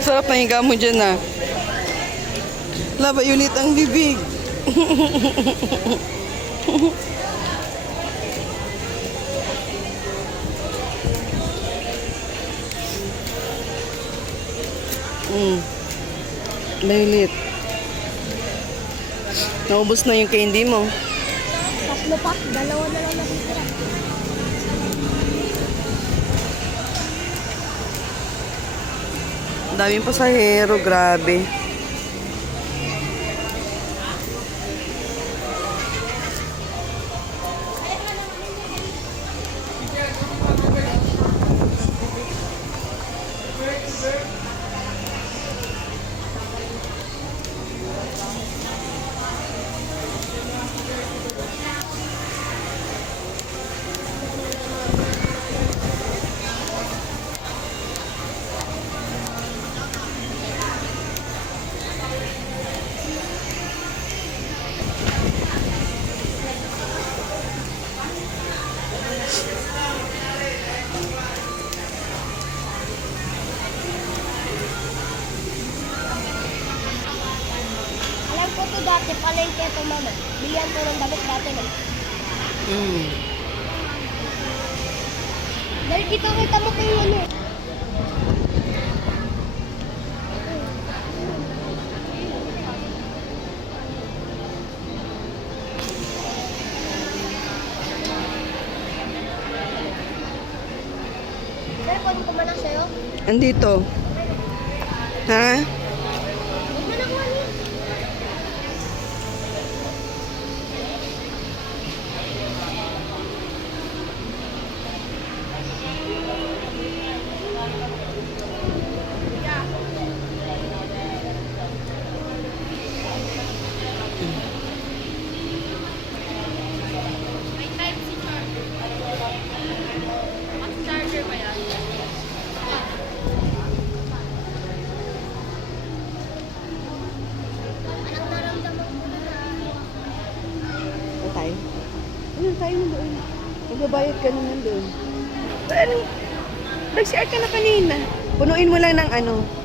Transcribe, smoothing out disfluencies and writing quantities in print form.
Sarap na higa mo dyan ah. Laba ulit ang bibig. Violet. Naubos na yung candy mo. Tatlo pa. Dalawa na lang nakitira. Daming pasahero, grabe. Alam ko to dati, palengke to mama. Bilihan ko ng damit dati na. Dahil kita mo kayo ano. Sir, pwede ko malang sa'yo? Andito. Ha? Huwag mo nakuha niya. Anong naramdaman mo na? Tayo. Ano tayo mo doon? Magbabayad ka naman doon. Ano? Nag-share ka na kanina. Punuin mo lang ng ano.